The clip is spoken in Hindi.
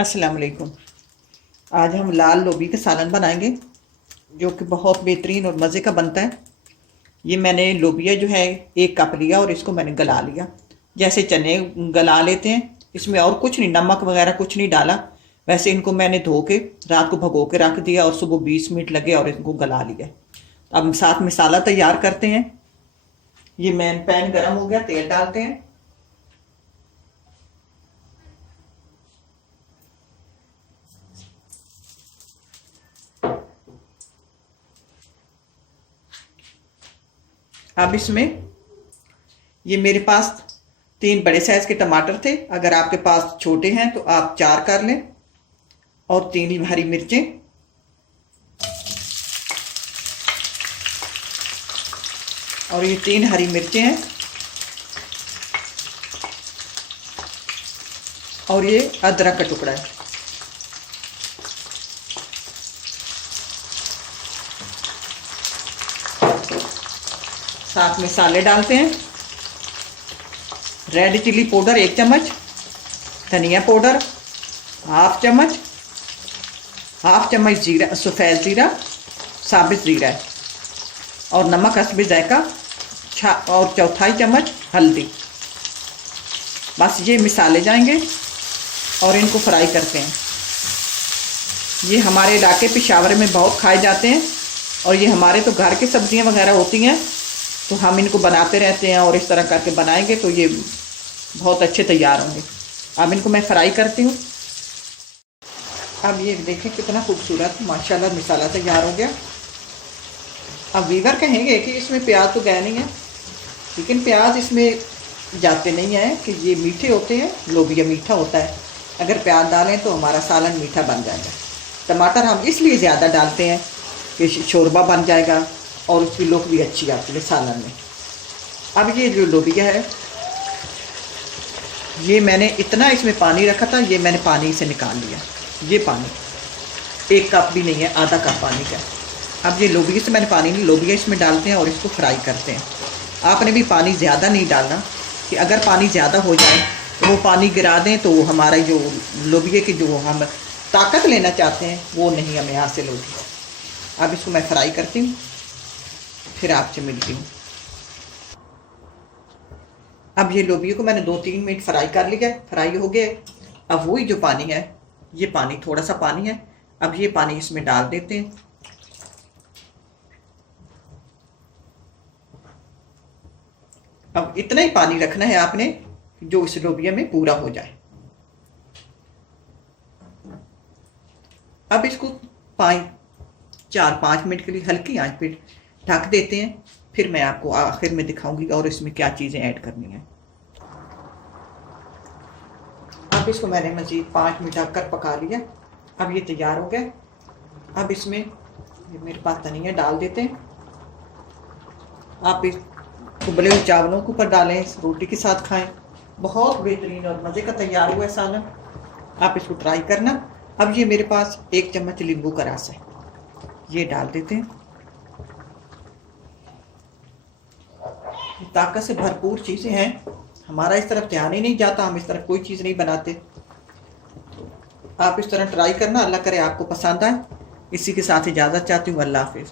अस्सलाम वालेकुम। आज हम लाल लोबी का सालन बनाएंगे जो कि बहुत बेहतरीन और मज़े का बनता है। ये मैंने लोबिया जो है 1 कप लिया और इसको मैंने गला लिया, जैसे चने गला लेते हैं। इसमें और कुछ नहीं, नमक वगैरह कुछ नहीं डाला। वैसे इनको मैंने धो के रात को भगो के रख दिया और सुबह 20 मिनट लगे और इनको गला लिया। अब साथ मसाला तैयार करते हैं। ये मैन पैन गर्म हो गया, तेल डालते हैं। अब इसमें ये मेरे पास 3 बड़े साइज के टमाटर थे। अगर आपके पास छोटे हैं तो आप 4 कर लें, और 3 हरी मिर्चें, और ये 3 हरी मिर्चें हैं, और ये अदरक का टुकड़ा है। साथ में मसाले डालते हैं। रेड चिली पाउडर 1 चम्मच, धनिया पाउडर हाफ चम्मच जीरा, सफ़ेद जीरा, साबित जीरा है, और नमक हस्बे जायका, और 1/4 चम्मच हल्दी। बस ये मिसाले जाएंगे और इनको फ्राई करते हैं। ये हमारे इलाके पेशावर में बहुत खाए जाते हैं, और ये हमारे तो घर की सब्जियां वगैरह होती हैं, तो हम इनको बनाते रहते हैं, और इस तरह करके बनाएंगे तो ये बहुत अच्छे तैयार होंगे। अब इनको मैं फ्राई करती हूँ। अब ये देखें कितना खूबसूरत माशाल्लाह मसाला तैयार हो गया। अब वीवर कहेंगे कि इसमें प्याज तो गए नहीं है, लेकिन प्याज इसमें जाते नहीं हैं कि ये मीठे होते हैं, लोबिया मीठा होता है। अगर प्याज डालें तो हमारा सालन मीठा बन जाएगा। टमाटर हम इसलिए ज़्यादा डालते हैं कि शोरबा बन जाएगा और उसकी लुक भी अच्छी आती है सालन में। अब ये जो लोबिया है, ये मैंने इतना इसमें पानी रखा था, ये मैंने पानी से निकाल लिया। ये पानी 1 कप भी नहीं है, आधा कप पानी का। अब ये लोबिया से मैंने पानी नहीं, लोबिया इसमें डालते हैं और इसको फ्राई करते हैं। आपने भी पानी ज़्यादा नहीं डालना, कि अगर पानी ज़्यादा हो जाए तो वो पानी गिरा दें तो हमारा जो लोबिया की जो हम ताकत लेना चाहते हैं वो नहीं हमें हासिल होगी। अब इसको मैं फ्राई करती हूँ, फिर आपसे मिलती हूँ। अब ये लोबिया को मैंने 2-3 मिनट फ्राई कर लिया, फ्राई हो गए। अब वही जो पानी है, ये पानी थोड़ा सा पानी है, अब ये पानी इसमें डाल देते हैं। अब इतना ही पानी रखना है आपने जो इस लोबिया में पूरा हो जाए। अब इसको 4-5 मिनट के लिए हल्की आंच पे ढक देते हैं, फिर मैं आपको आखिर में दिखाऊंगी और इसमें क्या चीज़ें ऐड करनी है। अब इसको मैंने मज़ीद 5 मिनट ढक कर पका लिया। अब ये तैयार हो गया। अब इसमें मेरे पास धनिया डाल देते हैं। आप इस उबले हुए चावलों के ऊपर डालें, रोटी के साथ खाएं, बहुत बेहतरीन और मज़े का तैयार हुआ है सालन। आप इसको ट्राई करना। अब ये मेरे पास 1 चम्मच नींबू का रस है, ये डाल देते हैं। ताकत से भरपूर चीज़ें हैं, हमारा इस तरफ ध्यान ही नहीं जाता, हम इस तरफ कोई चीज़ नहीं बनाते। आप इस तरह ट्राई करना, अल्लाह करे आपको पसंद आए। इसी के साथ इजाज़त चाहती हूँ, अल्लाह हाफिज़।